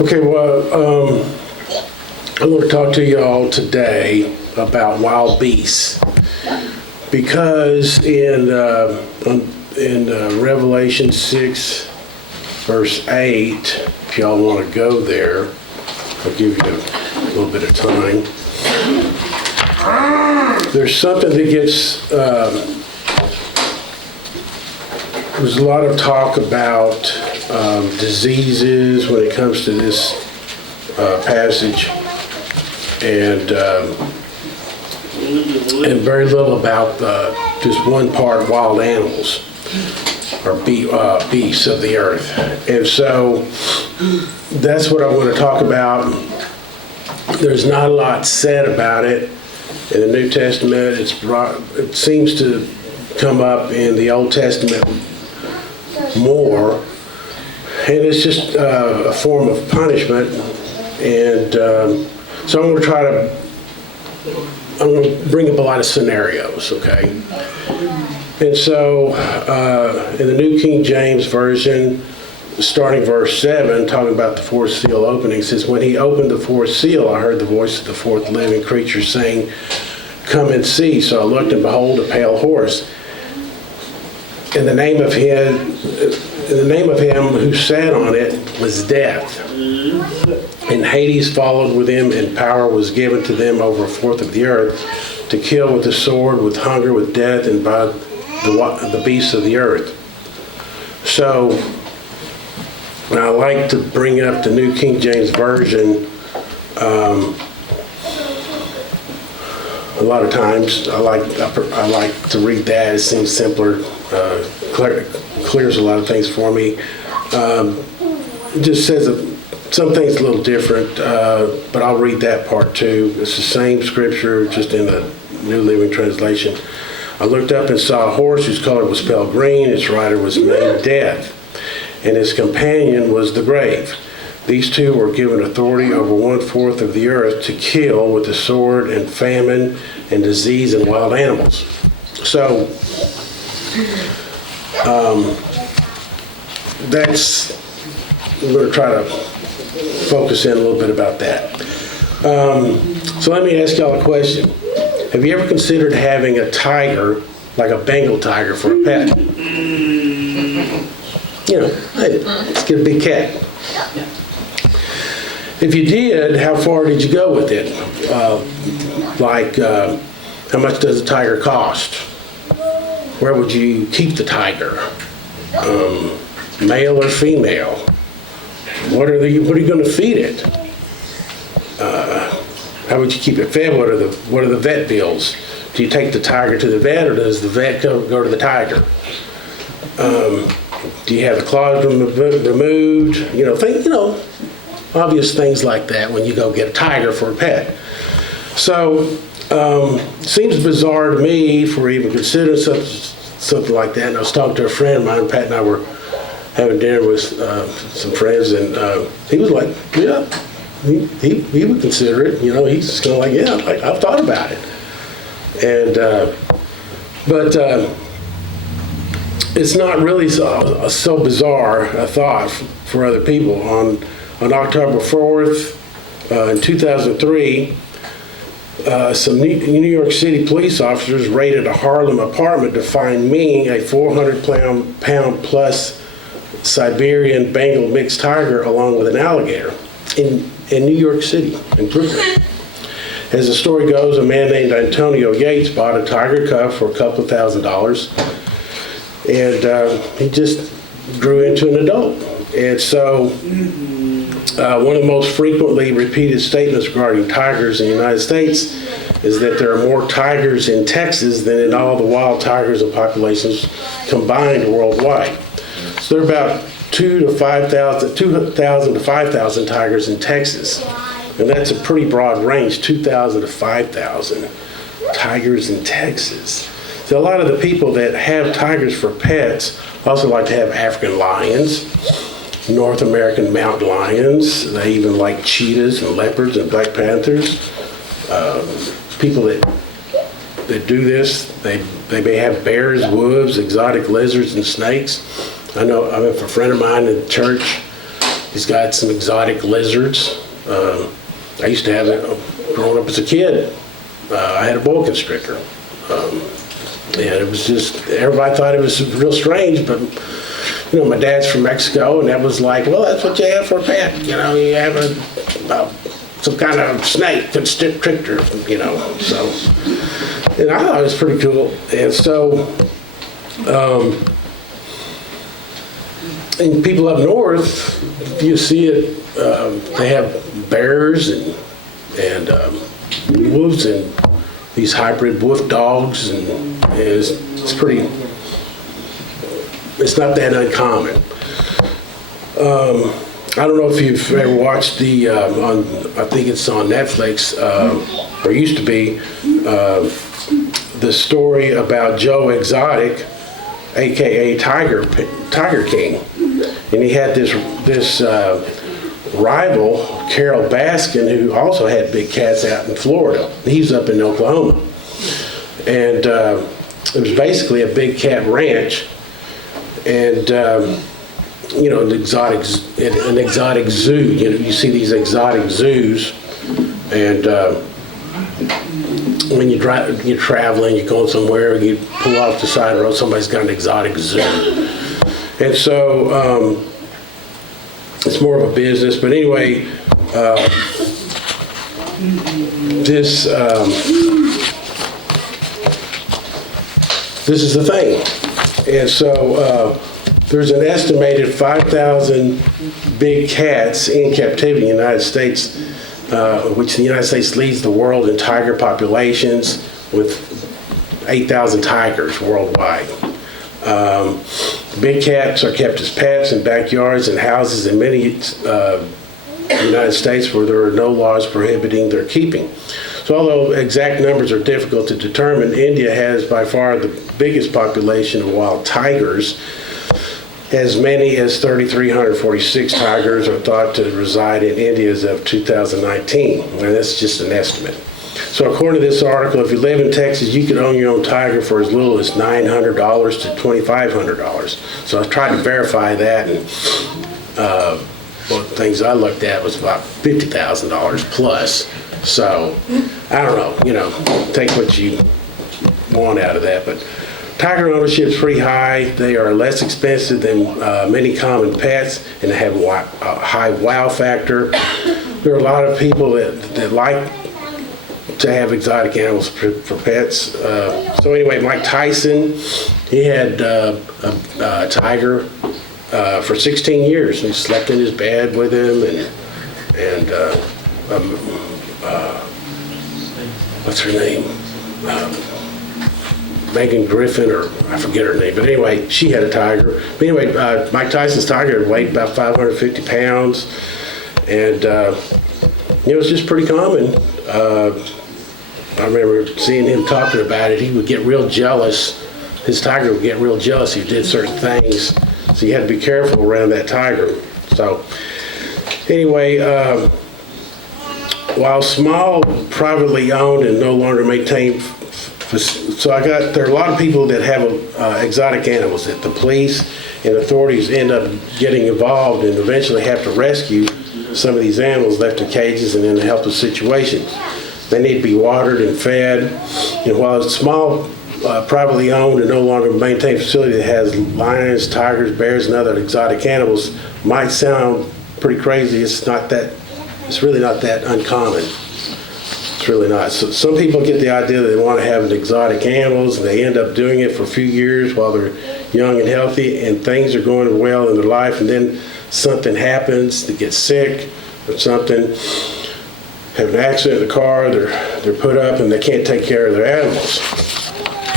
Okay, well, I want to talk to y'all today about wild beasts, because in Revelation 6, verse 8, if y'all want to go there, I'll give you a little bit of time. There's something that gets, there's a lot of talk about diseases when it comes to this passage, and very little about just one part, wild animals or beasts of the earth. And so that's what I want to talk about. There's not a lot said about it in the New Testament. It seems to come up in the Old Testament more, and it's just a form of punishment. And so I'm going to bring up a lot of scenarios, okay? And so in the New King James Version, starting verse 7, talking about the fourth seal opening, it says, "When he opened the fourth seal, I heard the voice of the fourth living creature saying, 'Come and see.' So I looked, and behold, a pale horse. And the name of him who sat on it was Death. And Hades followed with him, and power was given to them over a fourth of the earth, to kill with the sword, with hunger, with death, and by the beasts of the earth." So I like to bring up the New King James Version. A lot of times I like to read that. It seems simpler, clears a lot of things for me. It just says some things a little different, but I'll read that part too. It's the same scripture, just in the New Living Translation. "I looked up and saw a horse whose color was pale green. Its rider was named Death, and his companion was the grave. These two were given authority over 1/4 of the earth to kill with the sword and famine and disease and wild animals." So we're going to try to focus in a little bit about that. So let me ask y'all a question. Have you ever considered having a tiger, like a Bengal tiger, for a pet? You know, hey, let's get a big cat. If you did, how far did you go with it? How much does a tiger cost? Where would you keep the tiger? Male or female? What are you going to feed it? How would you keep it fed? What are the vet bills? Do you take the tiger to the vet, or does the vet go to the tiger? Do you have the claws removed? Obvious things like that when you go get a tiger for a pet. So seems bizarre to me for even considering something like that. And I was talking to a friend of mine. Pat and I were having dinner with some friends, and he was like, "Yeah, he would consider it." He's just kind of like, "Yeah, I've thought about it." And but it's not really so bizarre a thought for other people. On October 4th, in 2003, some New York City police officers raided a Harlem apartment to find Ming, a 400-pound plus Siberian Bengal mixed tiger, along with an alligator in New York City, in Brooklyn. As the story goes, a man named Antonio Yates bought a tiger cub for a couple of $1,000s, and he just grew into an adult. And so one of the most frequently repeated statements regarding tigers in the United States is that there are more tigers in Texas than in all the wild tigers and populations combined worldwide. So there are about 2,000 to 5,000 tigers in Texas. And that's a pretty broad range, 2,000 to 5,000 tigers in Texas. So a lot of the people that have tigers for pets also like to have African lions, North American mountain lions. They even like cheetahs and leopards and black panthers. People that do this, they may have bears, wolves, exotic lizards, and snakes. I know a friend of mine in the church, He's got some exotic lizards. I used to have that growing up as a kid. I had a boa constrictor. And it was just, everybody thought it was real strange, but my dad's from Mexico, and that was like, well, that's what you have for a pet. You have some kind of snake constrictor, so. And I thought it was pretty cool. And so, and people up north, you see it, they have bears and wolves and these hybrid wolf dogs, and it's not that uncommon. I don't know if you've ever watched I think it's on Netflix, or used to be, the story about Joe Exotic, aka Tiger King, and he had this rival, Carol Baskin, who also had big cats out in Florida. He's up in Oklahoma, and it was basically a big cat ranch, and an exotic zoo. You see these exotic zoos, and when you're traveling, you're going somewhere, you pull off the side of the road, somebody's got an exotic zoo. And so it's more of a business. But anyway, this is the thing. And so there's an estimated 5,000 big cats in captivity in the United States, which the United States leads the world in tiger populations with 8,000 tigers worldwide. Big cats are kept as pets in backyards and houses in many United States where there are no laws prohibiting their keeping. So although exact numbers are difficult to determine, India has by far the biggest population of wild tigers. As many as 3,346 tigers are thought to reside in India as of 2019, and that's just an estimate. So according to this article, if you live in Texas, you could own your own tiger for as little as $900 to $2,500. So I tried to verify that, and one of the things I looked at was about $50,000 plus. So I don't know, take what you want out of that, but tiger ownership is pretty high. They are less expensive than many common pets, and they have a high wow factor. There are a lot of people that like to have exotic animals for pets. So anyway, Mike Tyson, he had a tiger for 16 years. He slept in his bed with him, and what's her name? Megan Griffin, or I forget her name, but anyway, she had a tiger. But anyway, Mike Tyson's tiger weighed about 550 pounds, and it's just pretty common. I remember seeing him talking about it. He would get real jealous. His tiger would get real jealous if he did certain things, so you had to be careful around that tiger. So anyway, while small, privately owned, and no longer maintained, so there are a lot of people that have exotic animals that the police and authorities end up getting involved and eventually have to rescue some of these animals left in cages and in a helpless situation. They need to be watered and fed. And while it's small, privately owned and no longer maintained facility that has lions, tigers, bears, and other exotic animals might sound pretty crazy. It's really not that uncommon. It's really not. So some people get the idea that they want to have an exotic animals, and they end up doing it for a few years while they're young and healthy, and things are going well in their life, and then something happens, they get sick or something, have an accident in the car, they're put up, and they can't take care of their animals.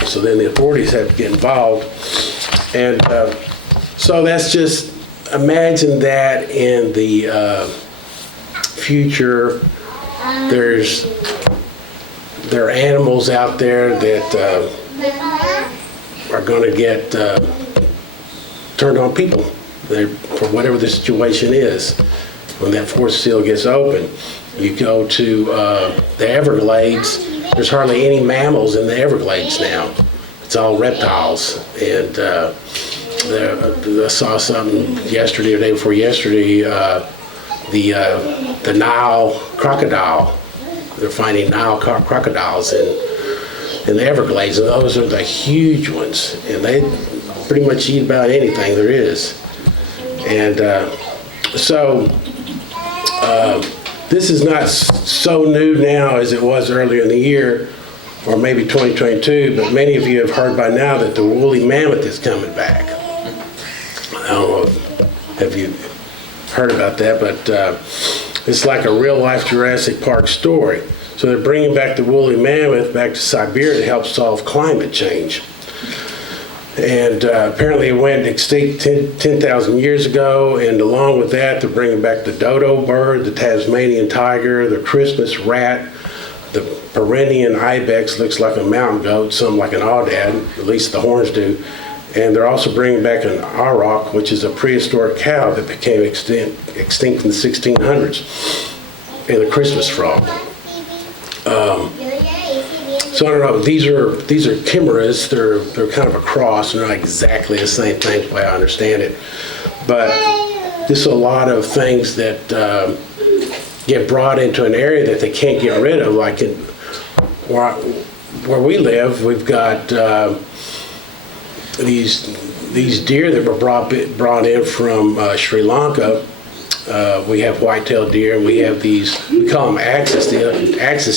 So then the authorities have to get involved. And so that's just, imagine that in the future. There are animals out there that are going to get turned on people for whatever the situation is. When that fourth seal gets open, you go to the Everglades. There's hardly any mammals in the Everglades now. It's all reptiles, and I saw something yesterday or the day before yesterday, the Nile crocodile. They're finding Nile crocodiles in the Everglades, and those are the huge ones, and they pretty much eat about anything there is. And this is not so new now as it was earlier in the year, or maybe 2022, but many of you have heard by now that the woolly mammoth is coming back. I don't know, have you heard about that? But it's like a real-life Jurassic Park story. So they're bringing back the woolly mammoth back to Siberia to help solve climate change. And apparently it went extinct 10,000 years ago, and along with that, they're bringing back the dodo bird, the Tasmanian tiger, the Christmas rat, the Pyrenean ibex, looks like a mountain goat, some like an aoudad, at least the horns do. And they're also bringing back an auroch, which is a prehistoric cow that became extinct in the 1600s, and the Christmas frog. So I don't know, these are chimeras. They're kind of a cross. They're not exactly the same thing the way I understand it. But there's a lot of things that get brought into an area that they can't get rid of. Like where we live, we've got these deer that were brought in from Sri Lanka. We have white-tailed deer, and we have these, we call them axis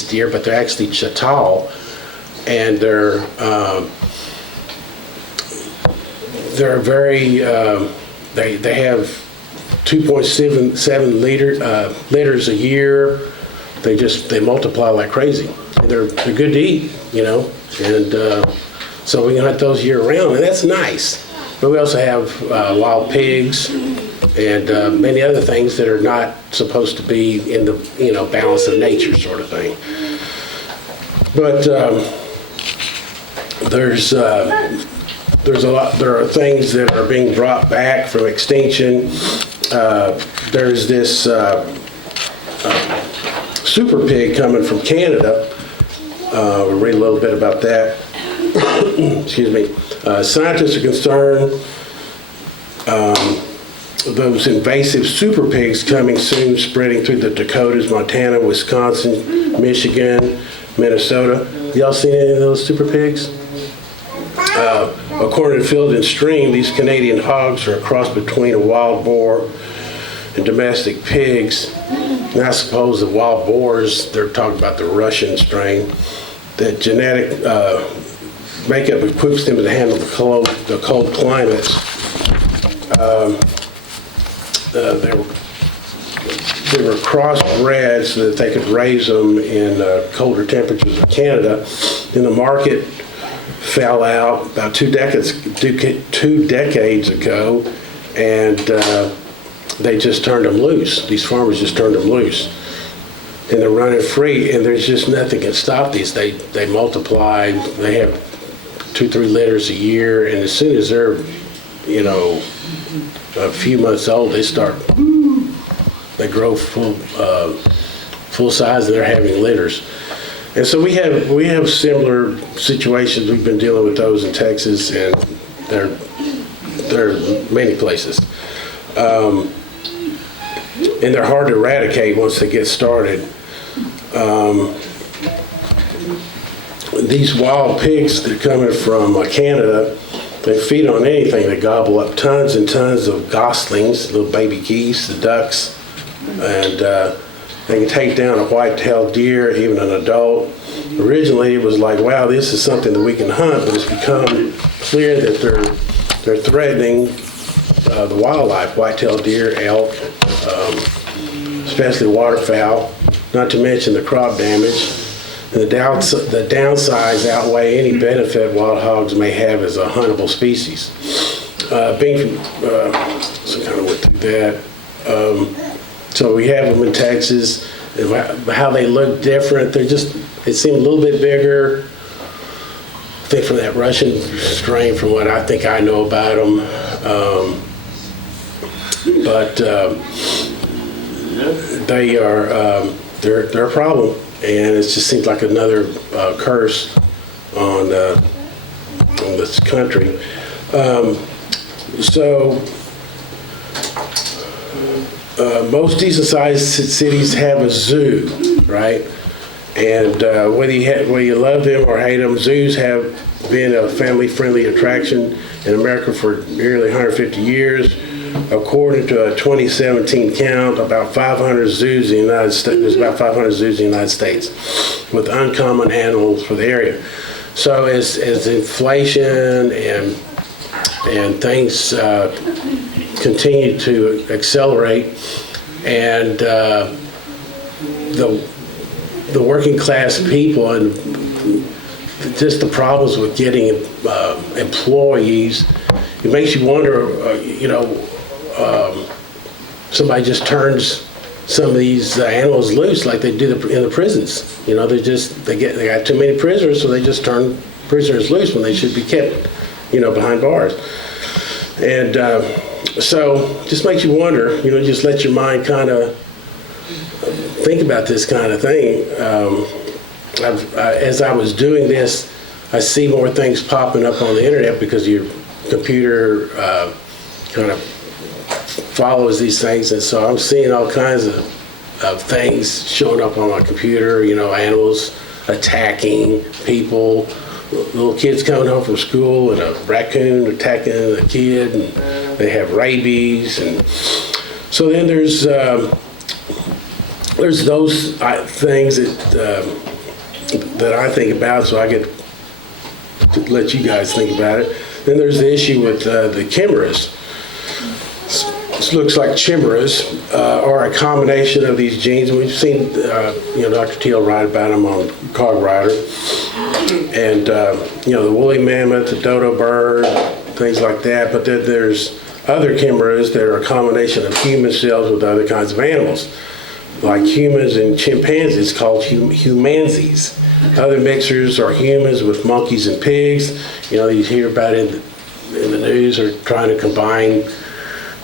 deer, but they're actually chital, and they're very, they have 2.7 liters a year. They multiply like crazy. And they're good to eat, you know, and so we can hunt those year round, and that's nice. But we also have wild pigs and many other things that are not supposed to be in the balance of nature sort of thing. But there are things that are being brought back from extinction. There's this super pig coming from Canada. We'll read a little bit about that. Excuse me. Scientists are concerned those invasive super pigs coming soon, spreading through the Dakotas, Montana, Wisconsin, Michigan, Minnesota. Y'all seen any of those super pigs? According to Field and Stream, these Canadian hogs are a cross between a wild boar and domestic pigs. And I suppose the wild boars, they're talking about the Russian strain. The genetic makeup equips them to handle the cold climates. They were crossbred so that they could raise them in colder temperatures of Canada. Then the market fell out about two decades ago, and they just turned them loose. These farmers just turned them loose. And they're running free, and there's just nothing can stop these. They multiply. They have 2-3 litters a year, and as soon as they're, a few months old, they grow full size, and they're having litters. And so we have similar situations. We've been dealing with those in Texas, and there are many places. And they're hard to eradicate once they get started. These wild pigs that are coming from Canada, they feed on anything. They gobble up tons and tons of goslings, little baby geese, the ducks, and they can take down a white-tailed deer, even an adult. Originally, it was like, wow, this is something that we can hunt, but it's become clear that they're threatening the wildlife, white-tailed deer, elk, especially waterfowl, not to mention the crop damage. And the downsides outweigh any benefit wild hogs may have as a huntable species. So kind of went through that. So we have them in Texas. How they look different, they seem a little bit bigger. I think from that Russian strain, from what I think I know about them. But they're a problem, and it just seems like another curse on this country. So most decent-sized cities have a zoo, right? And whether you love them or hate them, zoos have been a family-friendly attraction in America for nearly 150 years. According to a 2017 count, about 500 zoos in the United States. There's about 500 zoos in the United States with uncommon animals for the area. So as inflation and things continue to accelerate, and the working class people and just the problems with getting employees, it makes you wonder, somebody just turns some of these animals loose like they do in the prisons. They got too many prisoners, so they just turn prisoners loose when they should be kept, behind bars. And so just makes you wonder, just let your mind kind of think about this kind of thing. As I was doing this, I see more things popping up on the internet because your computer kind of follows these things, and so I'm seeing all kinds of things showing up on my computer, animals attacking people, little kids coming home from school and a raccoon attacking a kid, and they have rabies. And so then there's those things that I think about, so I get to let you guys think about it. Then there's the issue with the chimeras. This looks like chimeras are a combination of these genes. We've seen, Dr. Teal write about them on Cog Rider. And, the woolly mammoth, the dodo bird, things like that. But then there's other chimeras that are a combination of human cells with other kinds of animals, like humans and chimpanzees, called humanzees. Other mixers are humans with monkeys and pigs. You hear about it in the news, are trying to combine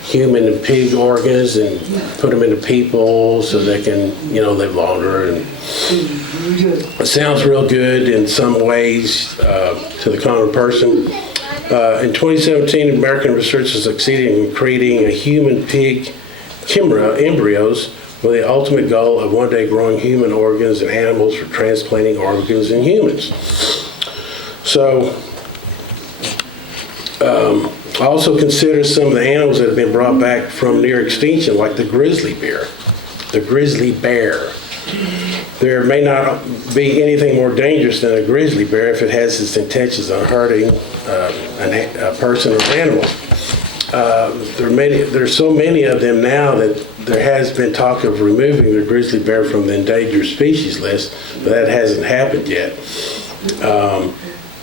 human and pig organs and put them into people so they can, live longer. And it sounds real good in some ways to the common person. In 2017, American researchers succeeded in creating a human-pig chimera embryos with the ultimate goal of one day growing human organs and animals for transplanting organs in humans. So, I also consider some of the animals that have been brought back from near extinction, like the grizzly bear. The grizzly bear. There may not be anything more dangerous than a grizzly bear if it has its intentions on hurting a person or animal. There's so many of them now that there has been talk of removing the grizzly bear from the endangered species list, but that hasn't happened yet.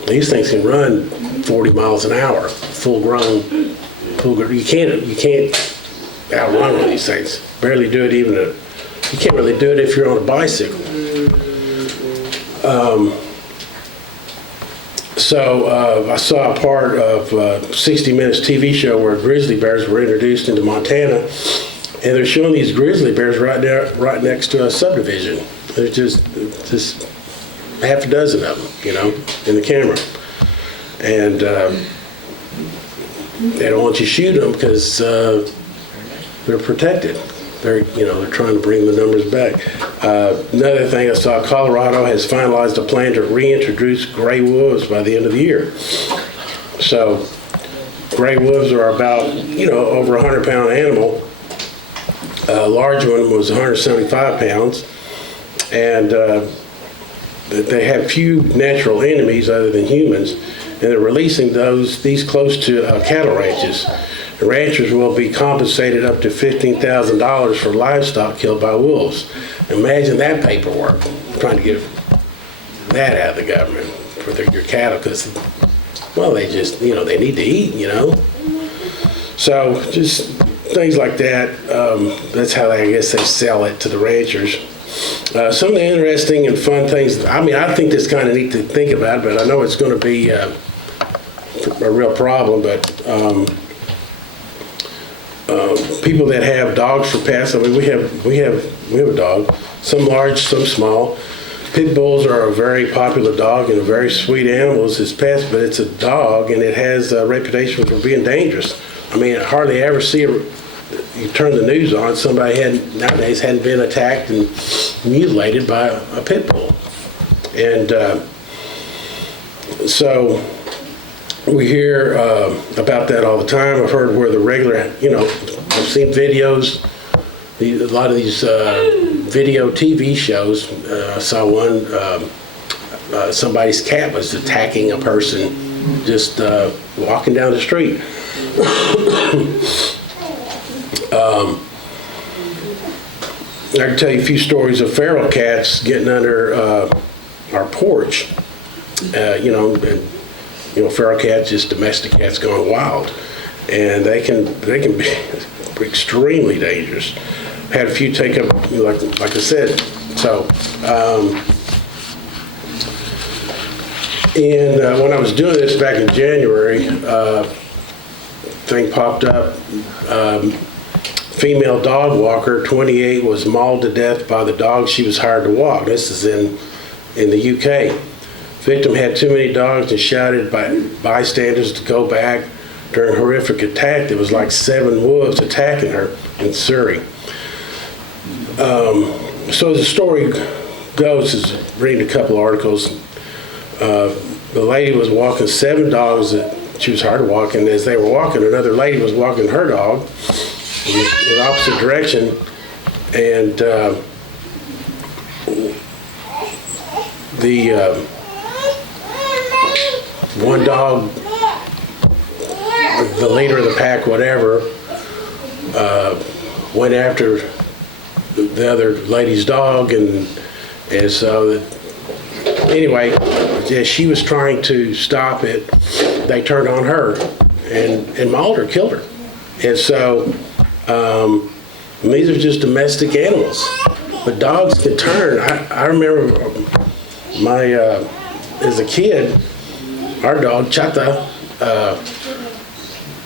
These things can run 40 miles an hour, full grown. You can't outrun one of these things. Barely do it you can't really do it if you're on a bicycle. So I saw a part of 60 Minutes TV show where grizzly bears were introduced into Montana, and they're showing these grizzly bears right there, right next to a subdivision. There's just half a dozen of them, in the camera. And they don't want you to shoot them because they're protected. They're trying to bring the numbers back. Another thing I saw, Colorado has finalized a plan to reintroduce gray wolves by the end of the year. So gray wolves are about, over a 100-pound animal. A large one was 175 pounds. And they have few natural enemies other than humans, and they're releasing these close to cattle ranches. The ranchers will be compensated up to $15,000 for livestock killed by wolves. Imagine that paperwork, trying to get that out of the government for your cattle, because, they just, they need to eat, So just things like that. That's how I guess they sell it to the ranchers. Some of the interesting and fun things, I think this kind of neat to think about, but I know it's going to be a real problem, but people that have dogs for pets, we have a dog, some large, some small. Pit bulls are a very popular dog and very sweet animals as pets, but it's a dog and it has a reputation for being dangerous. I mean, I hardly ever see you turn the news on, somebody nowadays hadn't been attacked and mutilated by a pit bull. And so we hear about that all the time. I've heard where the regular, I've seen videos, a lot of these video TV shows. I saw one, somebody's cat was attacking a person just walking down the street. I can tell you a few stories of feral cats getting under our porch. Feral cats, just domestic cats gone wild, and they can be extremely dangerous. Had a few take up, like I said. So, and when I was doing this back in January, thing popped up. Female dog walker, 28, was mauled to death by the dog she was hired to walk. This is in the UK. Victim had too many dogs and shouted by bystanders to go back. During a horrific attack, there was like 7 wolves attacking her in Surrey. So the story goes, is reading a couple articles. The lady was walking 7 dogs that she was hired to walk, and as they were walking, another lady was walking her dog in the opposite direction, and the one dog, the leader of the pack, whatever, went after the other lady's dog, and so anyway, as she was trying to stop it, they turned on her and mauled her, killed her. And so these are just domestic animals, but dogs can turn. I remember as a kid, our dog Chata,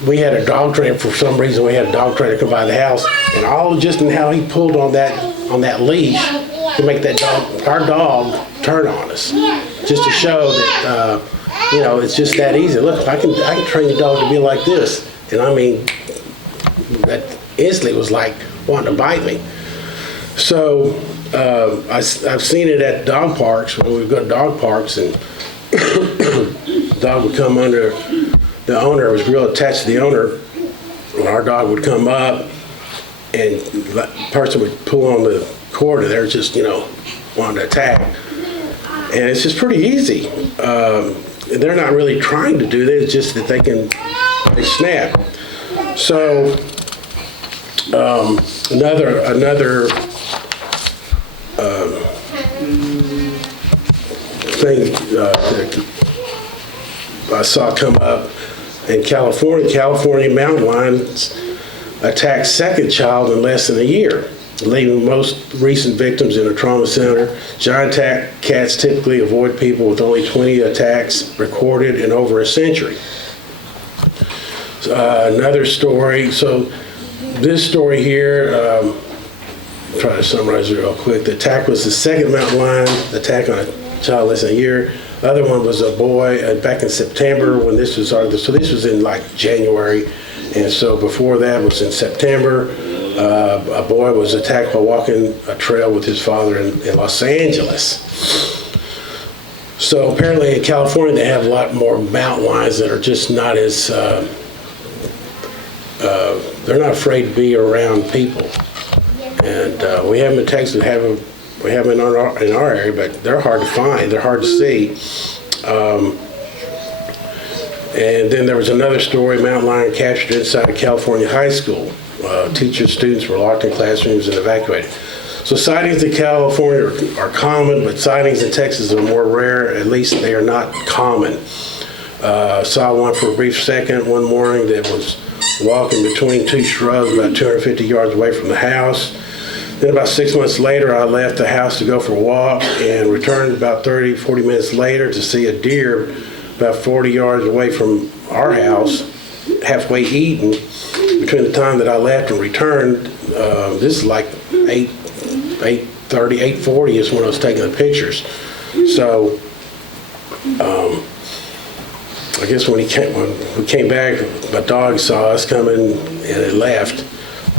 we had a dog trainer. For some reason, we had a dog trainer come by the house, and all just in how he pulled on that leash to make our dog turn on us, just to show that it's just that easy. Look, I can train the dog to be like this, and I mean, that instantly was like wanting to bite me. So I've seen it at dog parks when we go to dog parks, and the dog would come under the owner. Was real attached to the owner, and our dog would come up, and the person would pull on the cord, and they're just wanting to attack. And it's just pretty easy. They're not really trying to do that. It's just that they snap. So another thing that I saw come up in California mountain lions attacked second child in less than a year, leaving most recent victims in a trauma center. Giant cats typically avoid people, with only 20 attacks recorded in over a century. Another story. So this story here, try to summarize it real quick. The attack was the second mountain lion attack on a child less than a year. The other one was a boy back in September when this was started. So this was in like January, and so before that was in September. A boy was attacked while walking a trail with his father in Los Angeles. So apparently in California they have a lot more mountain lions that are just not as, they're not afraid to be around people. And we have them in Texas, we have them in our area, but they're hard to find, they're hard to see. And then there was another story, mountain lion captured inside a California high school. Teachers, students were locked in classrooms and evacuated. So sightings in California are common, but sightings in Texas are more rare. At least they are not common. Saw one for a brief second one morning that was walking between 2 shrubs about 250 yards away from the house. Then about 6 months later, I left the house to go for a walk and returned about 40 minutes later to see a deer about 40 yards away from our house, halfway eaten. Between the time that I left and returned, this is like 8:30, 8:40 is when I was taking the pictures. So I guess when we came back, my dog saw us coming and it left.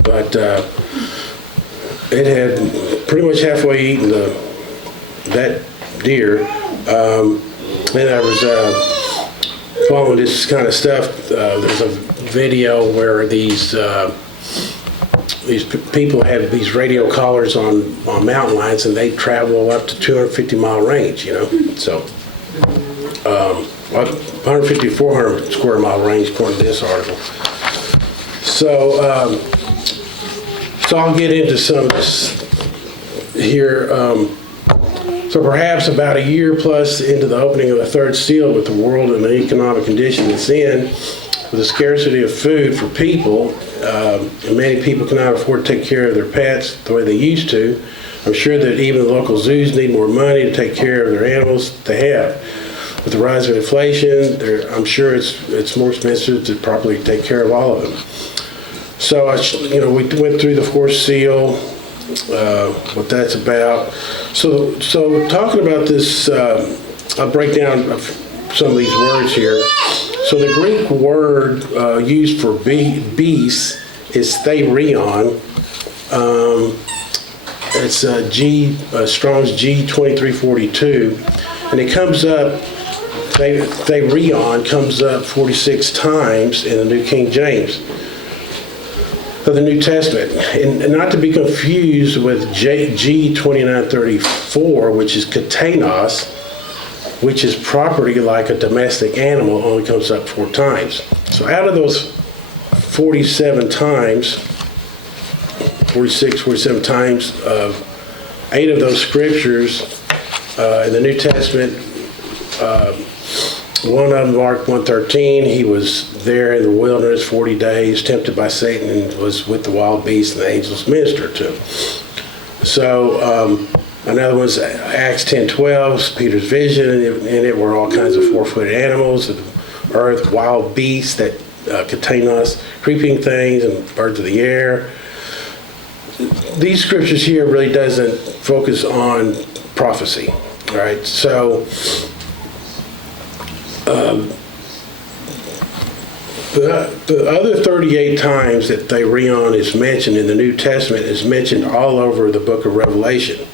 But it had pretty much halfway eaten that deer. And I was following this kind of stuff. There's a video where these people have these radio collars on mountain lions, and they travel up to 250-mile range, you know. So 150 to 400 square mile range according to this article. So so I'll get into some here. So perhaps about a year plus into the opening of the third seal, with the world in the economic condition it's in, with the scarcity of food for people, and many people cannot afford to take care of their pets the way they used to. I'm sure that even the local zoos need more money to take care of their animals they have. With the rise of inflation, I'm sure it's more expensive to properly take care of all of them. So we went through the fourth seal, what that's about. So talking about this, I'll break down some of these words here. So the Greek word used for beast is therion. It's Strong's G2342, and it comes up. Therion comes up 46 times in the New King James of the New Testament, and not to be confused with G2934, which is katanos, which is property like a domestic animal, only comes up 4 times. So out of those 47 times, 47 times, 8 of those scriptures in the New Testament, one of them, Mark 1:13, he was there in the wilderness 40 days, tempted by Satan, and was with the wild beasts, and the angels ministered to him. So another one's Acts 10:12, Peter's vision, and in it were all kinds of 4-footed animals, of the earth, wild beasts, that katanos, creeping things, and birds of the air. These scriptures here really doesn't focus on prophecy, all right? So the other 38 times that therion is mentioned in the New Testament is mentioned all over the book of Revelation.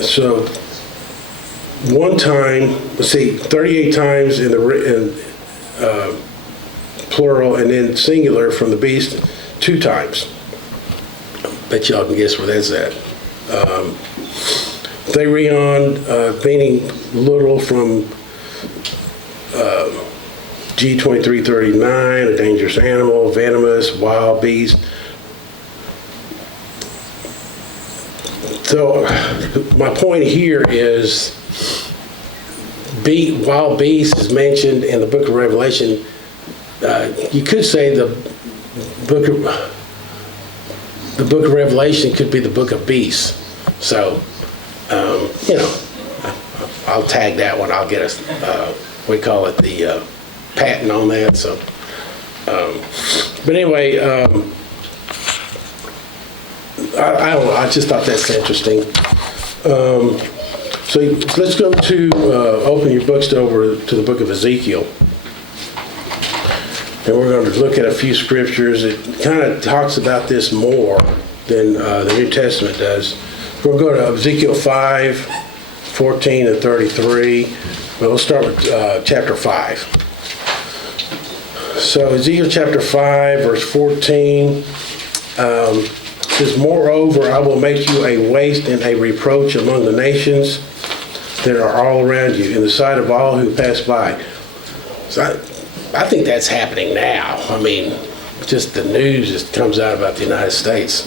So one time, 38 times in plural, and then singular from the beast 2 times. Bet y'all can guess where that's at. Therion, meaning literal from G2339, a dangerous animal, venomous, wild beast. So my point here is wild beast is mentioned in the book of Revelation. You could say the book of Revelation could be the book of beasts. So, I'll tag that one. I'll get us, we call it the patent on that. So, but anyway, I don't know. I just thought that's interesting. So let's go to, open your books over to the book of Ezekiel. And we're going to look at a few scriptures. It kind of talks about this more than the New Testament does. We'll go to Ezekiel 5, 14 and 33. But we'll start with chapter 5. So Ezekiel chapter 5, verse 14 says, "Moreover, I will make you a waste and a reproach among the nations that are all around you, in the sight of all who pass by." So I think that's happening now. I mean, just the news that comes out about the United States.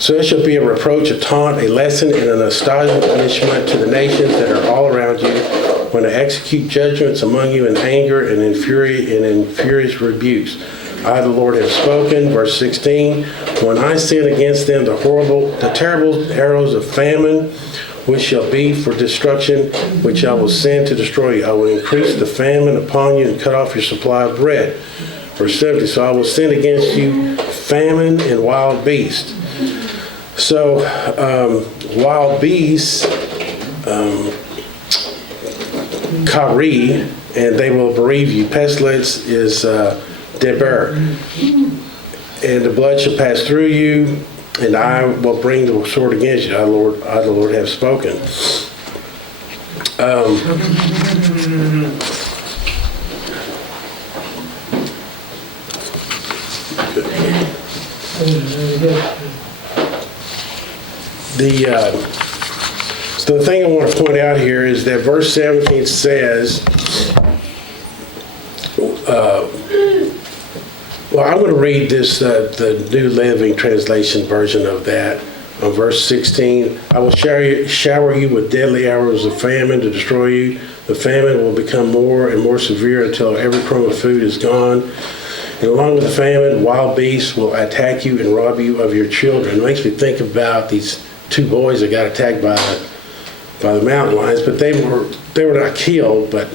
So it shall be a reproach, a taunt, a lesson, and an astonishment to the nations that are all around you, when I execute judgments among you in anger and in fury and in furious rebukes. I, the Lord, have spoken. Verse 16, "When I send against them the terrible arrows of famine, which shall be for destruction, which I will send to destroy you. I will increase the famine upon you and cut off your supply of bread." Verse 70, "So I will send against you famine and wild beasts." So wild beasts, kari, and they will bereave you. Pestilence is deber. And the blood shall pass through you, and I will bring the sword against you. I, the Lord, have spoken. So the thing I want to point out here is that verse 17 says, well, I'm going to read this, the New Living Translation version of that. On verse 16, I will shower you with deadly arrows of famine to destroy you. The famine will become more and more severe until every crumb of food is gone. And along with the famine, wild beasts will attack you and rob you of your children. It makes me think about these two boys that got attacked by the mountain lions, but they were not killed, but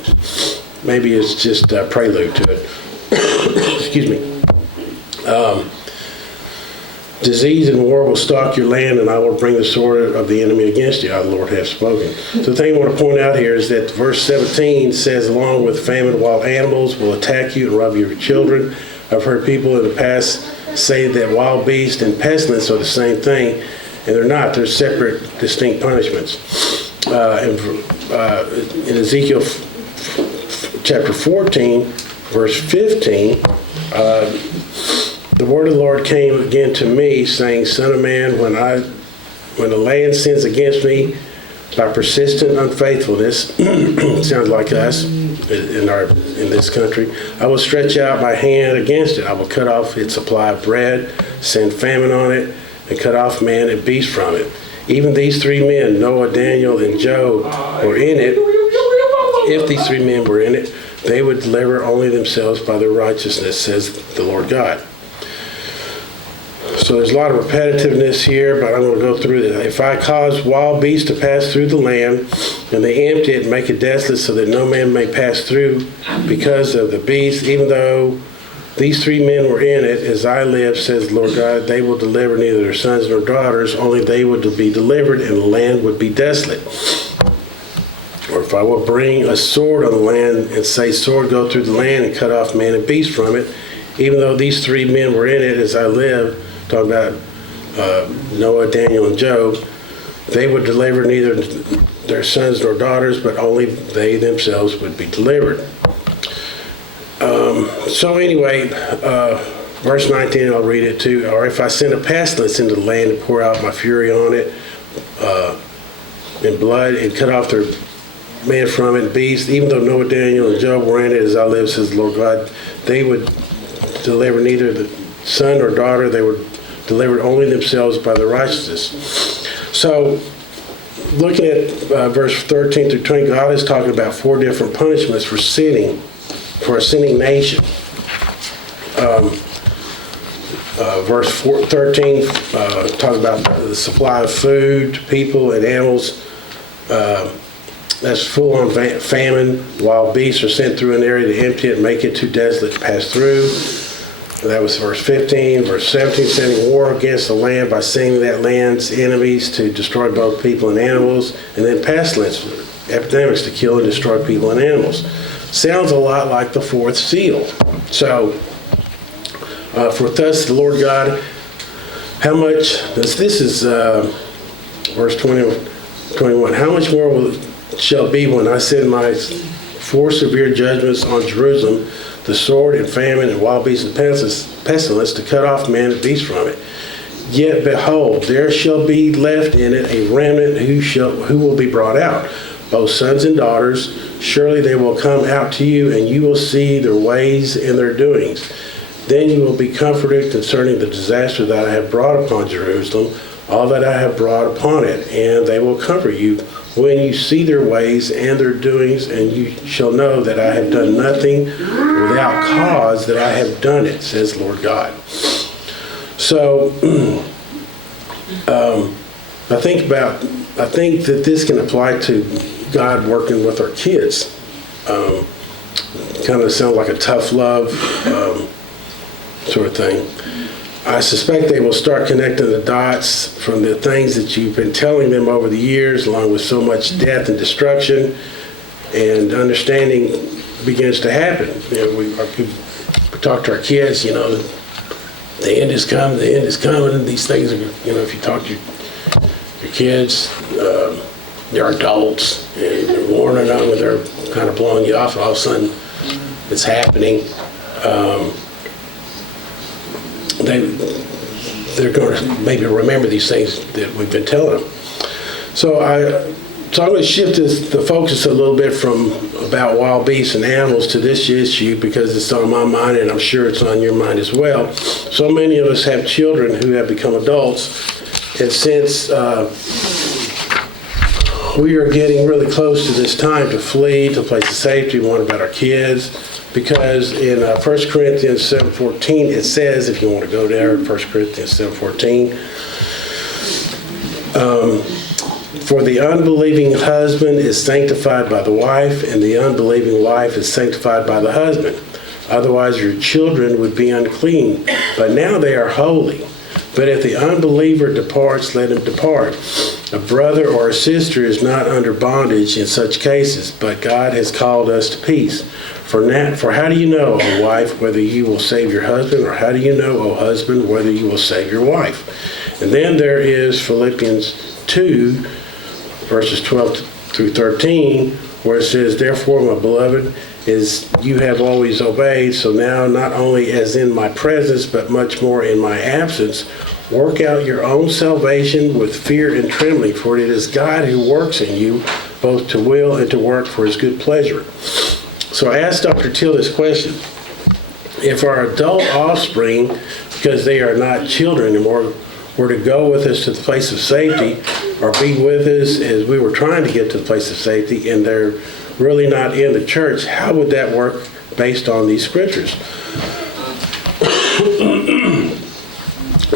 maybe it's just a prelude to it. Excuse me. Disease and war will stalk your land, and I will bring the sword of the enemy against you. I, the Lord, have spoken. So the thing I want to point out here is that verse 17 says, along with famine, wild animals will attack you and rob your children. I've heard people in the past say that wild beasts and pestilence are the same thing, and they're not. They're separate, distinct punishments. In Ezekiel chapter 14, verse 15, the word of the Lord came again to me, saying, Son of man, when the land sins against me by persistent unfaithfulness, sounds like us in this country, I will stretch out my hand against it. I will cut off its supply of bread, send famine on it, and cut off man and beast from it. Even these three men, Noah, Daniel, and Job, were in it. If these three men were in it, they would deliver only themselves by their righteousness, says the Lord God. So there's a lot of repetitiveness here, but I'm going to go through this. If I cause wild beasts to pass through the land, and they empty it and make it desolate so that no man may pass through because of the beast, even though these three men were in it, as I live, says the Lord God, they will deliver neither their sons nor daughters, only they would be delivered, and the land would be desolate. Or if I will bring a sword on the land and say, sword, go through the land and cut off man and beast from it, even though these three men were in it, as I live, talking about Noah, Daniel, and Job, they would deliver neither their sons nor daughters, but only they themselves would be delivered. So anyway, verse 19, I'll read it too. Or if I send a pestilence into the land and pour out my fury on it in blood and cut off their man from it, beast, even though Noah, Daniel, and Job were in it, as I live, says the Lord God, they would deliver neither the son or daughter, they were delivered only themselves by their righteousness. So, looking at verse 13 through 20, God is talking about 4 different punishments for sinning, for a sinning nation. Verse 13 talks about the supply of food to people and animals. That's full on famine. Wild beasts are sent through an area to empty it, make it too desolate to pass through. That was verse 15. Verse 17, sending war against the land by sending that land's enemies to destroy both people and animals. And then pestilence, epidemics to kill and destroy people and animals. Sounds a lot like the 4th seal. So, for thus the Lord God, how much, this is verse 21, how much more shall be when I send my 4 severe judgments on Jerusalem, the sword and famine and wild beasts and pestilence to cut off man and beast from it. Yet behold, there shall be left in it a remnant who will be brought out, both sons and daughters. Surely they will come out to you, and you will see their ways and their doings. Then you will be comforted concerning the disaster that I have brought upon Jerusalem, all that I have brought upon it, and they will comfort you when you see their ways and their doings, and you shall know that I have done nothing without cause, that I have done it, says Lord God. So, I think that this can apply to God working with our kids. Kind of sounds like a tough love sort of thing. I suspect they will start connecting the dots from the things that you've been telling them over the years, along with so much death and destruction, and understanding begins to happen. We talk to our kids, the end is coming, the end is coming. These things are, if you talk to your kids, they're adults, and they're warning them, and they're kind of blowing you off, and all of a sudden it's happening. They're going to maybe remember these things that we've been telling them. So I'm going to shift the focus a little bit from about wild beasts and animals to this issue, because it's on my mind, and I'm sure it's on your mind as well. So many of us have children who have become adults, and since we are getting really close to this time to flee to a place of safety, we want about our kids, because in 1 Corinthians 7:14 it says, if you want to go there, 1 Corinthians 7:14, for the unbelieving husband is sanctified by the wife, and the unbelieving wife is sanctified by the husband. Otherwise your children would be unclean, but now they are holy. But if the unbeliever departs, let him depart. A brother or a sister is not under bondage in such cases, but God has called us to peace. For how do you know, O wife, whether you will save your husband, or how do you know, O husband, whether you will save your wife? And then there is Philippians 2, verses 12 through 13, where it says, therefore, my beloved, as you have always obeyed, so now not only as in my presence, but much more in my absence, work out your own salvation with fear and trembling, for it is God who works in you, both to will and to work for his good pleasure. So I asked Dr. Till this question. If our adult offspring, because they are not children anymore, were to go with us to the place of safety, or be with us as we were trying to get to the place of safety, and they're really not in the church, how would that work based on these scriptures?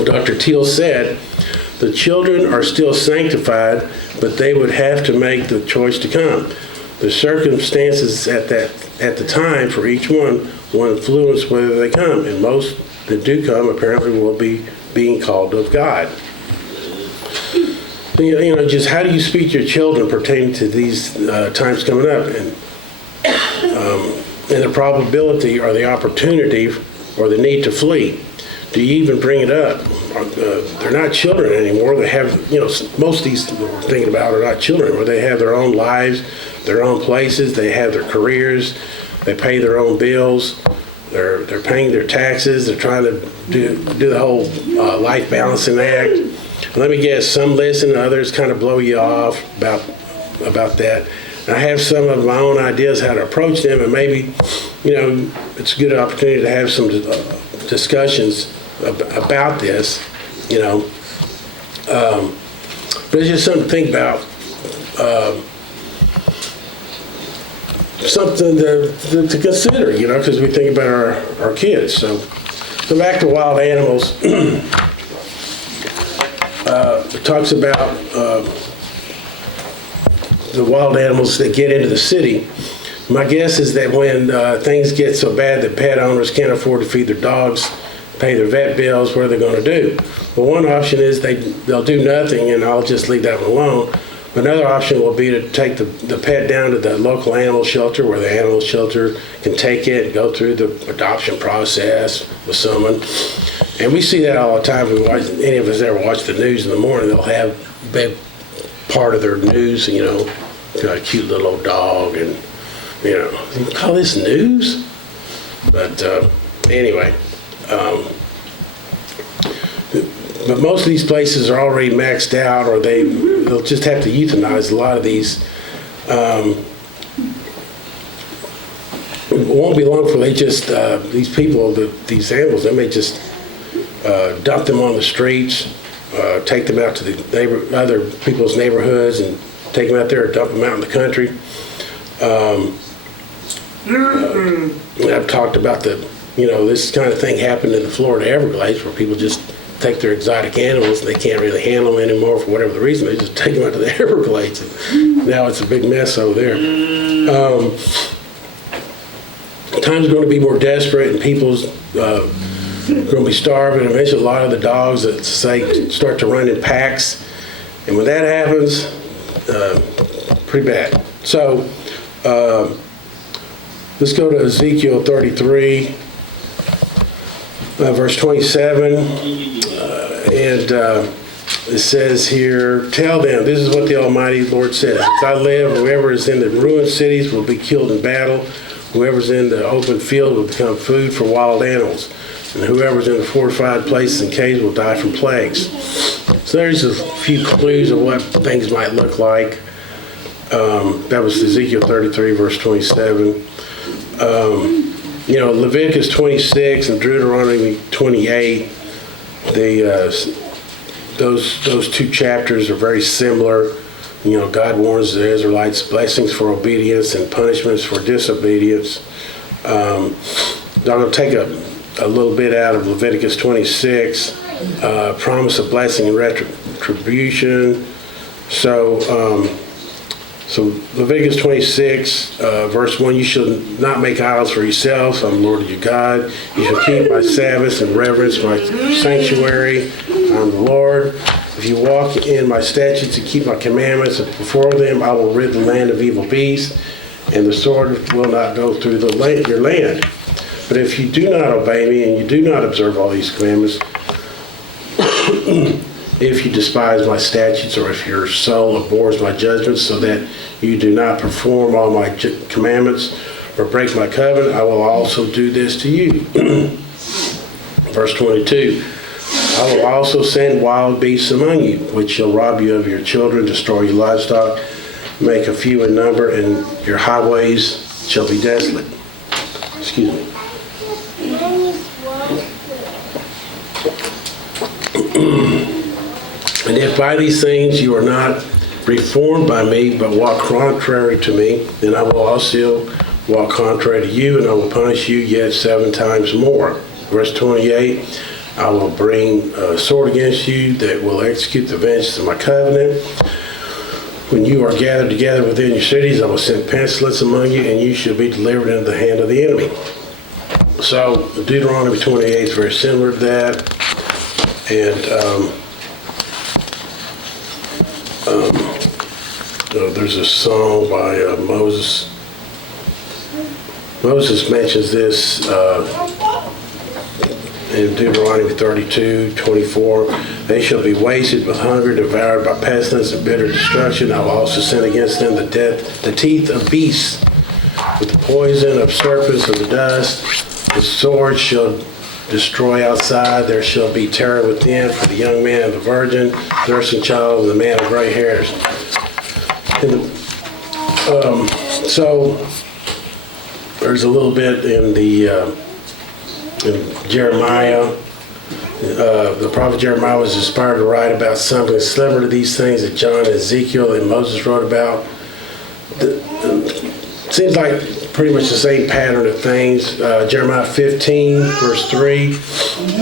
Dr. Till said, the children are still sanctified, but they would have to make the choice to come. The circumstances at the time for each one will influence whether they come, and most that do come apparently will be being called of God. Just how do you speak to your children pertaining to these times coming up, and the probability or the opportunity or the need to flee? Do you even bring it up? They're not children anymore. They have, most of these we're thinking about are not children anymore. They have their own lives, their own places. They have their careers. They pay their own bills. They're paying their taxes. They're trying to do the whole life balancing act. Let me guess, some listen, others kind of blow you off about that. And I have some of my own ideas how to approach them, and maybe, it's a good opportunity to have some discussions about this, but it's just something to think about, something to consider, because we think about our kids. So back to wild animals. It talks about the wild animals that get into the city. My guess is that when things get so bad that pet owners can't afford to feed their dogs, pay their vet bills, what are they going to do? Well, one option is they'll do nothing, and I'll just leave that one alone. Another option will be to take the pet down to the local animal shelter, where the animal shelter can take it and go through the adoption process with someone. And we see that all the time. Any of us ever watch the news in the morning, they'll have a big part of their news, got a cute little old dog, and you call this news? But anyway, but most of these places are already maxed out, or they'll just have to euthanize a lot of these. It won't be long before they just, these people, these animals, they may just dump them on the streets, take them out to the other people's neighborhoods, and take them out there, or dump them out in the country. I've talked about this kind of thing happened in the Florida Everglades, where people just take their exotic animals and they can't really handle them anymore for whatever the reason. They just take them out to the Everglades, and now it's a big mess over there. Times are going to be more desperate, and people's going to be starving. Eventually, a lot of the dogs that say start to run in packs, and when that happens, pretty bad. So let's go to Ezekiel 33, verse 27, and it says here, "Tell them, this is what the Almighty Lord says. As I live, whoever is in the ruined cities will be killed in battle. Whoever's in the open field will become food for wild animals. And whoever's in the fortified places and caves will die from plagues." So there's a few clues of what things might look like. That was Ezekiel 33, verse 27. Leviticus 26 and Deuteronomy 28, those two chapters are very similar. God warns the Israelites blessings for obedience and punishments for disobedience. I'm going to take a little bit out of Leviticus 26, promise of blessing and retribution. So Leviticus 26, verse 1, "You shall not make idols for yourselves. I'm the Lord your God. You shall keep my Sabbaths and reverence my sanctuary. I'm the Lord. If you walk in my statutes and keep my commandments, and before them I will rid the land of evil beasts, and the sword will not go through your land. But if you do not obey me and you do not observe all these commandments, if you despise my statutes, or if your soul abhors my judgments, so that you do not perform all my commandments or break my covenant, I will also do this to you." Verse 22, "I will also send wild beasts among you, which shall rob you of your children, destroy your livestock, make a few in number, and your highways shall be desolate." Excuse me. "And if by these things you are not reformed by me, but walk contrary to me, then I will also walk contrary to you, and I will punish you yet 7 times more." Verse 28, "I will bring a sword against you that will execute the vengeance of my covenant. When you are gathered together within your cities, I will send pestilence among you, and you shall be delivered into the hand of the enemy." So Deuteronomy 28 is very similar to that. And there's a song by Moses. Moses mentions this in Deuteronomy 32:24. "They shall be wasted with hunger, devoured by pestilence and bitter destruction. I will also send against them the teeth of beasts, with the poison of serpents and the dust. The sword shall destroy outside. There shall be terror within for the young man and the virgin, nursing child, and the man of gray hairs." So there's a little bit in Jeremiah. The prophet Jeremiah was inspired to write about something similar to these things that John and Ezekiel and Moses wrote about. Seems like pretty much the same pattern of things. Jeremiah 15, verse 3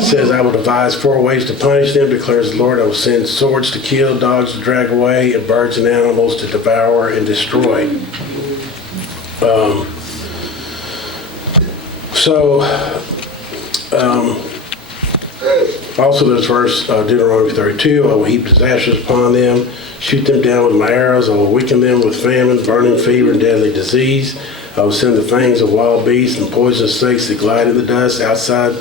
says, "I will devise 4 ways to punish them, declares the Lord. I will send swords to kill, dogs to drag away, and birds and animals to devour and destroy." Also there's verse Deuteronomy 32, "I will heap disasters upon them, shoot them down with my arrows. I will weaken them with famine, burning fever, and deadly disease. I will send the fangs of wild beasts and poisonous snakes that glide in the dust. Outside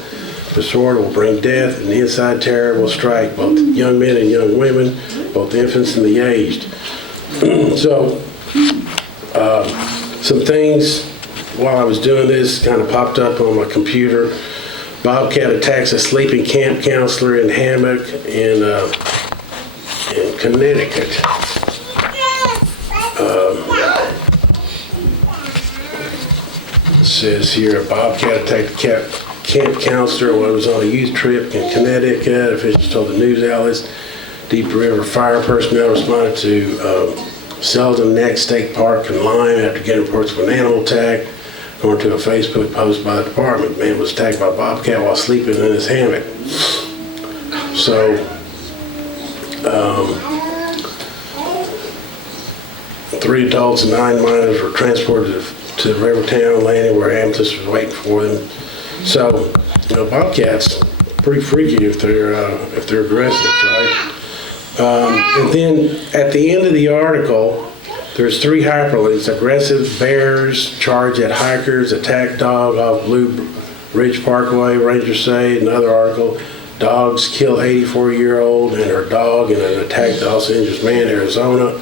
the sword will bring death, and the inside terror will strike both young men and young women, both infants and the aged." So some things while I was doing this kind of popped up on my computer. Bobcat attacks a sleeping camp counselor in hammock in Connecticut. It says here, a bobcat attacked a camp counselor when he was on a youth trip in Connecticut. Officials told the news outlets. Deep River fire personnel responded to Selden Neck State Park in Lyme after getting reports of an animal attack. According to a Facebook post by the department, the man was attacked by a bobcat while sleeping in his hammock. So, 3 adults and 9 minors were transported to Rivertown Landing where ambulances was waiting for them. So, bobcats, pretty freaky if they're aggressive, right? And then at the end of the article, there's 3 hyperlinks: aggressive bears charge at hikers, attack dog off Blue Ridge Parkway, rangers say. Another article: dogs kill 84-year-old and her dog in an attack that also injures man, Arizona.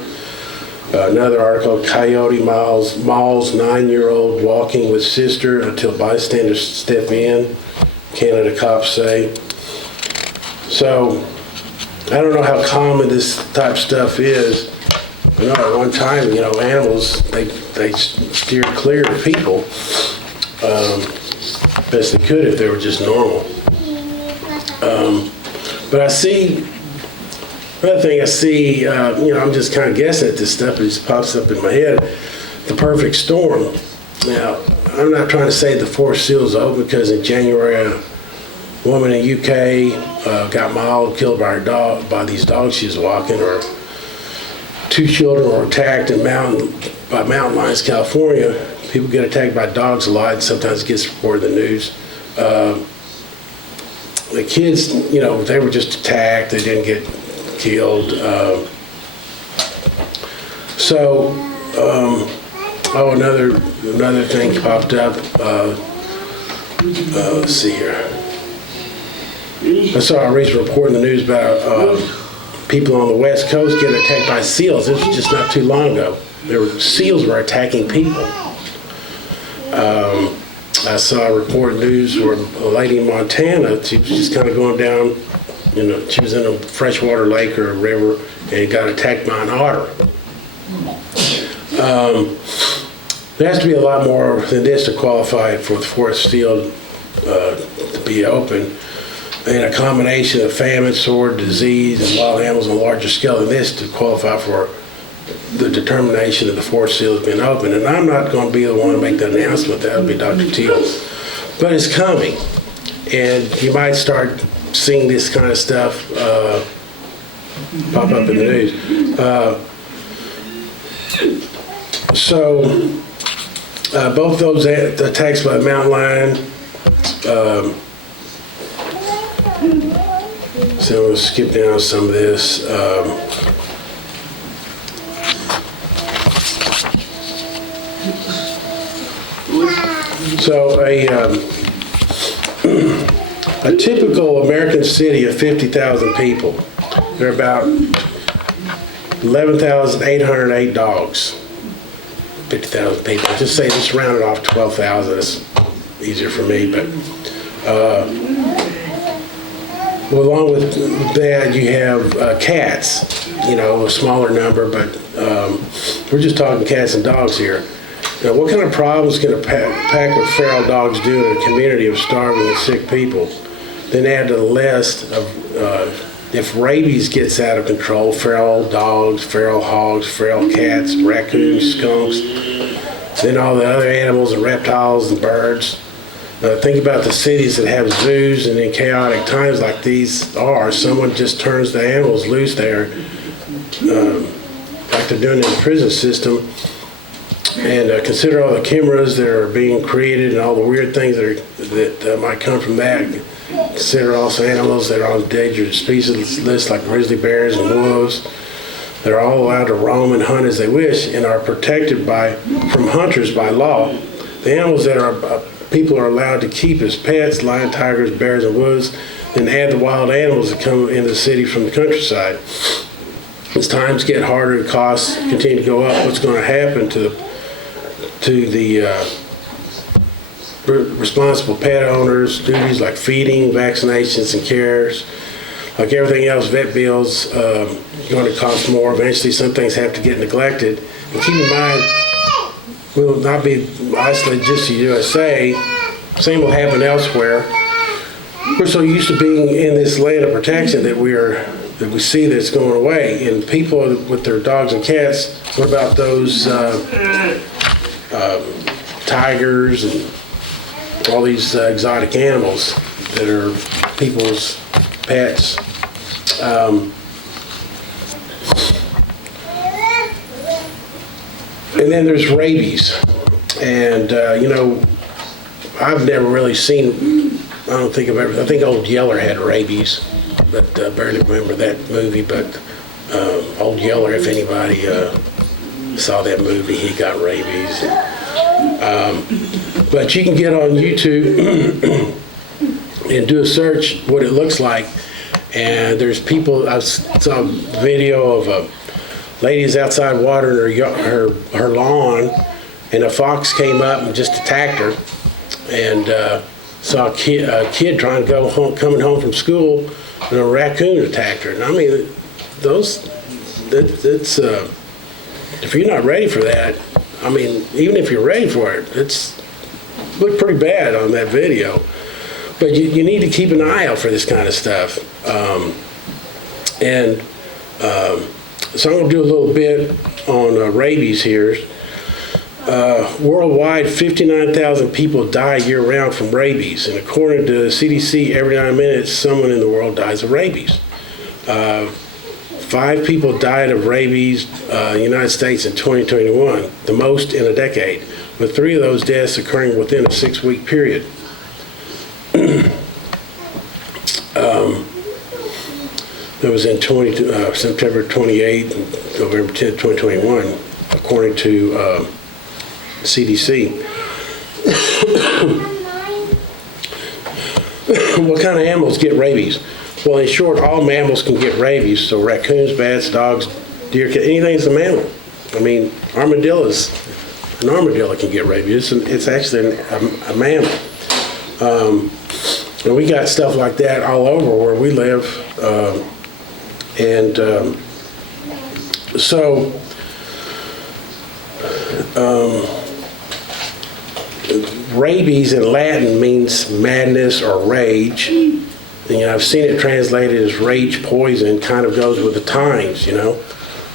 Another article: coyote mauls 9-year-old walking with sister until bystanders step in, Canada cops say. So I don't know how common this type of stuff is. I know at one time, animals, they steered clear of people best they could if they were just normal. But I see, another thing I see, I'm just kind of guessing at this stuff, it just pops up in my head, the perfect storm. Now, I'm not trying to say the forest seal's open, because in January, a woman in the UK got mauled, killed by her dog, by these dogs she was walking, or 2 children were attacked by mountain lions, California. People get attacked by dogs a lot, and sometimes it gets reported in the news. The kids, they were just attacked, they didn't get killed. Another thing popped up. Let's see here. I saw a recent report in the news about people on the West Coast getting attacked by seals. This was just not too long ago. Seals were attacking people. I saw a report in the news where a lady in Montana, she was just kind of going down, she was in a freshwater lake or a river and got attacked by an otter. There has to be a lot more than this to qualify for the forest seal to be open. And a combination of famine, sword, disease, and wild animals on a larger scale than this to qualify for the determination that the forest seal has been open. And I'm not going to be the one to make that announcement. That would be Dr. Teal. But it's coming. And you might start seeing this kind of stuff pop up in the news. Both those attacks by the mountain lion, so we'll skip down some of this. A typical American city of 50,000 people, there are about 11,808 dogs. 50,000 people. Just say, just round it off 12,000. It's easier for me, but along with that, you have cats. A smaller number, but we're just talking cats and dogs here. Now, what kind of problems can a pack of feral dogs do in a community of starving and sick people? Then add to the list of if rabies gets out of control, feral dogs, feral hogs, feral cats, raccoons, skunks, then all the other animals and reptiles and birds. Think about the cities that have zoos, and in chaotic times like these someone just turns the animals loose there, like they're doing in the prison system. And consider all the cameras that are being created and all the weird things that might come from that. Consider also animals that are on the endangered species list, like grizzly bears and wolves. They're all allowed to roam and hunt as they wish and are protected from hunters by law. The animals that people are allowed to keep as pets, lion, tigers, bears, and wolves, then add the wild animals that come into the city from the countryside. As times get harder and costs continue to go up, what's going to happen to the responsible pet owners? Duties like feeding, vaccinations, and cares. Like everything else, vet bills going to cost more. Eventually, some things have to get neglected. And keep in mind, we will not be isolated just to the USA. Same will happen elsewhere. We're so used to being in this land of protection that we see that it's going away. And people with their dogs and cats, what about those tigers and all these exotic animals that are people's pets? And then there's rabies. And, I've never really seen, don't think I've ever, I think Old Yeller had rabies, but I barely remember that movie, but Old Yeller, if anybody saw that movie, he got rabies. But you can get on YouTube and do a search what it looks like, and there's people, I saw a video of a lady's outside watering her lawn, and a fox came up and just attacked her, and saw a kid trying to go home, coming home from school, and a raccoon attacked her. And I mean, it's if you're not ready for that, I mean, even if you're ready for it, it's looked pretty bad on that video. But you need to keep an eye out for this kind of stuff. So I'm going to do a little bit on rabies here. Worldwide, 59,000 people die year-round from rabies, and according to the CDC, every 9 minutes, someone in the world dies of rabies. 5 people died of rabies in the United States in 2021, the most in a decade, with 3 of those deaths occurring within a 6-week period. That was in September 28th and November 10th, 2021, according to CDC. What kind of animals get rabies? Well, in short, all mammals can get rabies. So raccoons, bats, dogs, deer, anything's a mammal. I mean, an armadillo can get rabies. It's actually a mammal. And we got stuff like that all over where we live. Rabies in Latin means madness or rage. And, I've seen it translated as rage poison, kind of goes with the times,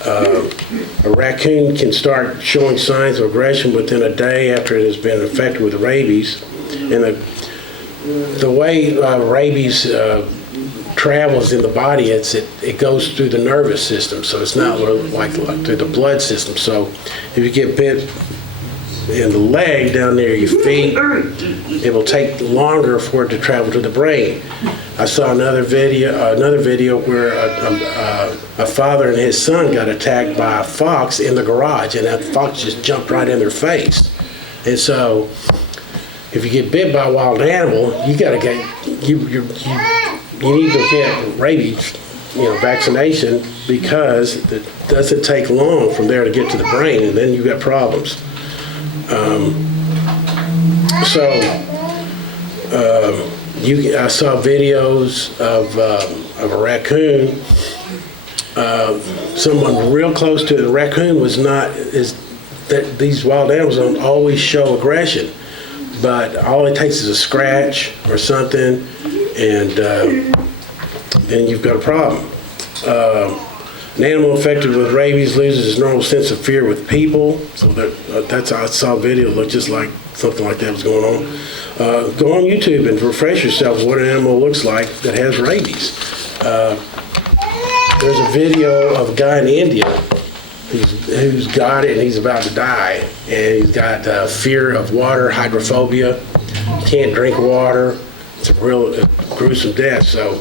A raccoon can start showing signs of aggression within a day after it has been infected with rabies. And the way rabies travels in the body, it goes through the nervous system, so it's not like through the blood system. So if you get bit in the leg down near your feet, it will take longer for it to travel to the brain. I saw another video where a father and his son got attacked by a fox in the garage, and that fox just jumped right in their face. And so if you get bit by a wild animal, you need to get rabies, vaccination, because it doesn't take long from there to get to the brain, and then you've got problems. I saw videos of a raccoon. Someone real close to the raccoon these wild animals don't always show aggression, but all it takes is a scratch or something, and then you've got a problem. An animal infected with rabies loses its normal sense of fear with people. So that's I saw a video that looked just like something like that was going on. Go on YouTube and refresh yourself what an animal looks like that has rabies. There's a video of a guy in India who's got it and he's about to die. And he's got fear of water, hydrophobia, can't drink water. It's a real gruesome death. So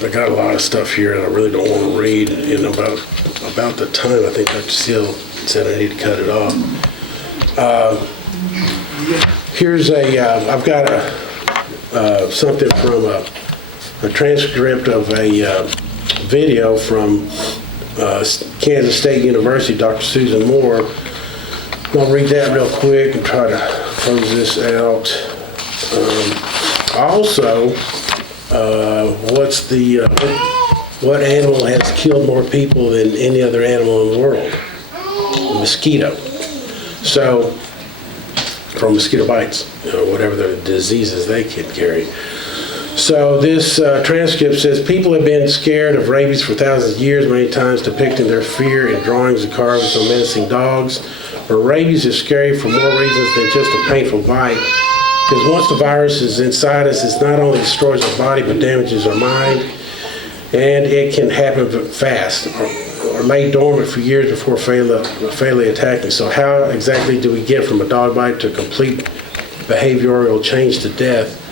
I got a lot of stuff here and I really don't want to read. And about the time, I think Dr. Seal said I need to cut it off. Here's I've got something from a transcript of a video from Kansas State University, Dr. Susan Moore. I'll read that real quick and try to close this out. Also, what animal has killed more people than any other animal in the world? A mosquito. So, from mosquito bites, whatever the diseases they can carry. So this transcript says, people have been scared of rabies for thousands of years, many times depicting their fear in drawings and carvings of menacing dogs. But rabies is scary for more reasons than just a painful bite. Because once the virus is inside us, it not only destroys our body, but damages our mind. And it can happen fast, or lay dormant for years before fatally attacking. So how exactly do we get from a dog bite to complete behavioral change to death.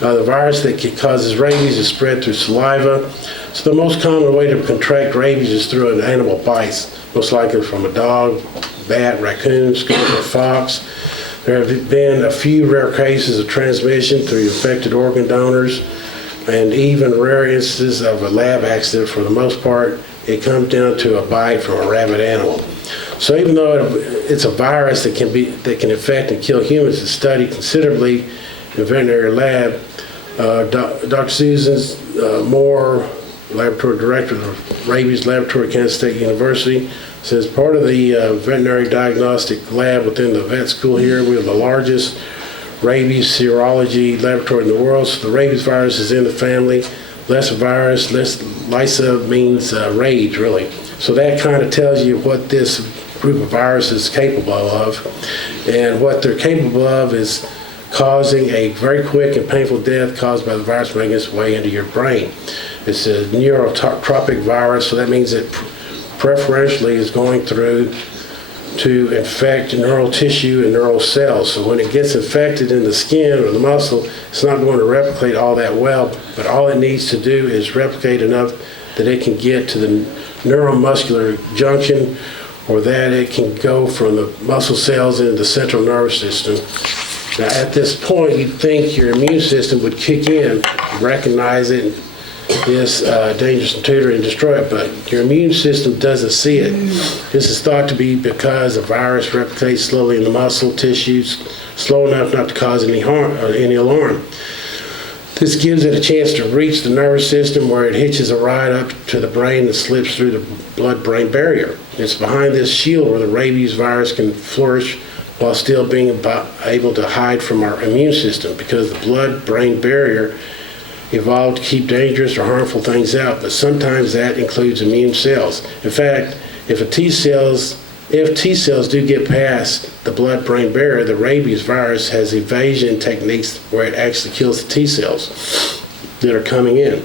The virus that causes rabies is spread through saliva. So the most common way to contract rabies is through an animal bites, most likely from a dog, bat, raccoon, skunk, or fox. There have been a few rare cases of transmission through infected organ donors, and even rare instances of a lab accident. For the most part, it comes down to a bite from a rabid animal. So even though it's a virus that can infect and kill humans, it's studied considerably in a veterinary lab. Dr. Susan Moore, laboratory director of the Rabies Laboratory at Kansas State University, says part of the veterinary diagnostic lab within the vet school here. We have the largest rabies serology laboratory in the world. So the rabies virus is in the family. Less virus, less Lysa means rage, really. So that kind of tells you what this group of viruses is capable of. And what they're capable of is causing a very quick and painful death caused by the virus making its way into your brain. It's a neurotropic virus, so that means it preferentially is going through to infect neural tissue and neural cells. So when it gets infected in the skin or the muscle, it's not going to replicate all that well, but all it needs to do is replicate enough that it can get to the neuromuscular junction, or that it can go from the muscle cells into the central nervous system. Now at this point, you'd think your immune system would kick in, recognize it, this dangerous intruder, and destroy it, but your immune system doesn't see it. This is thought to be because the virus replicates slowly in the muscle tissues, slow enough not to cause any harm or any alarm. This gives it a chance to reach the nervous system, where it hitches a ride up to the brain and slips through the blood-brain barrier. It's behind this shield where the rabies virus can flourish while still being able to hide from our immune system, because the blood-brain barrier evolved to keep dangerous or harmful things out, but sometimes that includes immune cells. In fact, if T cells do get past the blood-brain barrier, the rabies virus has evasion techniques where it actually kills the T cells that are coming in.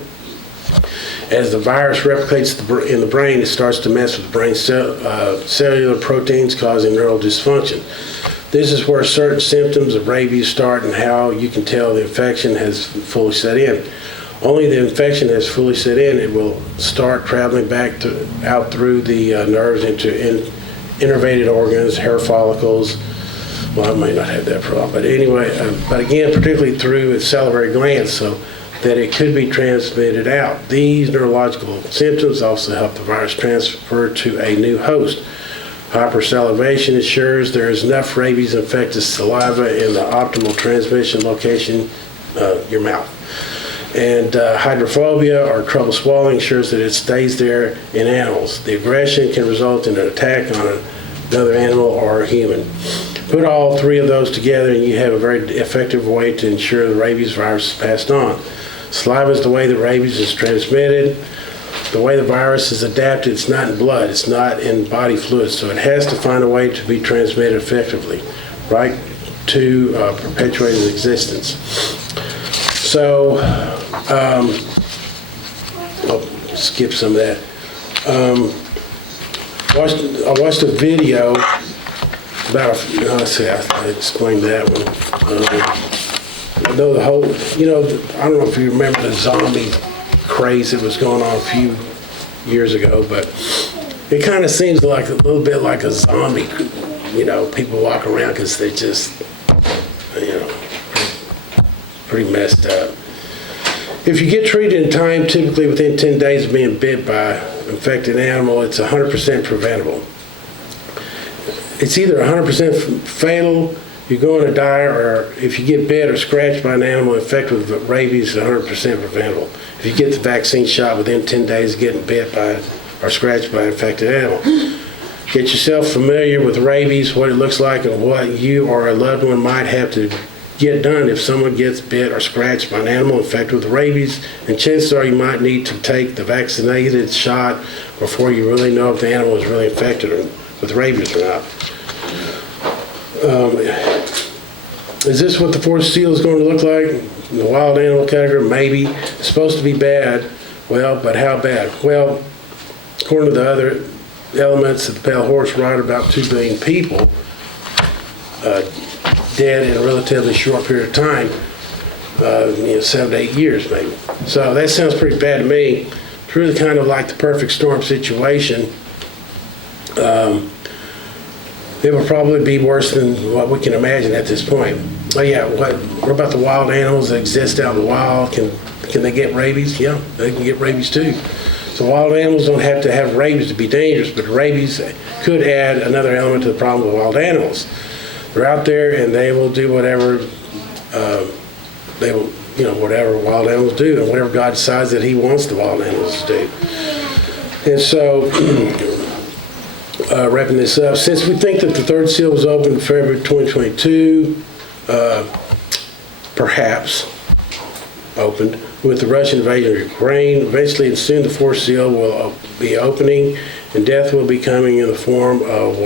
As the virus replicates in the brain, it starts to mess with brain cellular proteins, causing neural dysfunction. This is where certain symptoms of rabies start and how you can tell the infection has fully set in. Only the infection has fully set in, it will start traveling back out through the nerves into innervated organs, hair follicles. Well, I may not have that problem, but anyway, but again, particularly through its salivary glands, so that it could be transmitted out. These neurological symptoms also help the virus transfer to a new host. Hypersalivation ensures there is enough rabies-infected saliva in the optimal transmission location, your mouth. And hydrophobia, or trouble swallowing, ensures that it stays there in animals. The aggression can result in an attack on another animal or a human. Put all three of those together and you have a very effective way to ensure the rabies virus is passed on. Saliva is the way that rabies is transmitted. The way the virus is adapted, it's not in blood, it's not in body fluids, so it has to find a way to be transmitted effectively, right to perpetuate its existence. So, I'll skip some of that. I watched a video about, I explained that one. I know the whole, I don't know if you remember the zombie craze that was going on a few years ago, but it kind of seems like a little bit like a zombie, people walk around because they just, pretty messed up. If you get treated in time, typically within 10 days of being bit by an infected animal, it's 100% preventable. It's either 100% fatal, you're going to die, or if you get bit or scratched by an animal infected with rabies, it's 100% preventable. If you get the vaccine shot within 10 days of getting bit by or scratched by an infected animal. Get yourself familiar with rabies, what it looks like, and what you or a loved one might have to get done if someone gets bit or scratched by an animal infected with rabies, and chances are you might need to take the vaccinated shot before you really know if the animal is really infected with rabies or not. Is this what the fourth seal is going to look like? In the wild animal category, maybe. It's supposed to be bad. Well, but how bad? Well, according to the other elements that the pale horse write, about 2 billion people dead in a relatively short period of time, 7 to 8 years maybe. So that sounds pretty bad to me. It's really kind of like the perfect storm situation. It will probably be worse than what we can imagine at this point. Oh yeah, what about the wild animals that exist out in the wild? Can they get rabies? Yeah, they can get rabies too. So wild animals don't have to have rabies to be dangerous, but rabies could add another element to the problem of wild animals. They're out there and they will do whatever whatever wild animals do, and whatever God decides that He wants the wild animals to do. And so, wrapping this up, since we think that the third seal was opened in February 2022, perhaps opened with the Russian invasion of Ukraine, eventually and soon the fourth seal will be opening, and death will be coming in the form of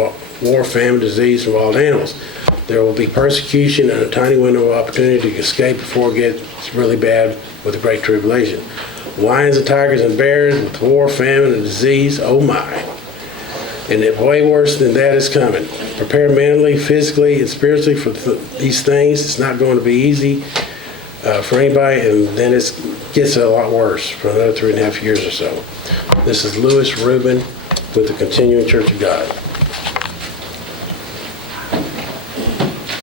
war, famine, disease, and wild animals. There will be persecution and a tiny window of opportunity to escape before it gets really bad with the Great Tribulation. Lions and tigers and bears with war, famine, and disease, oh my. And way worse than that is coming. Prepare mentally, physically, and spiritually for these things. It's not going to be easy for anybody, and then it gets a lot worse for another 3.5 years or so. This is Rubin with the Continuing Church of God.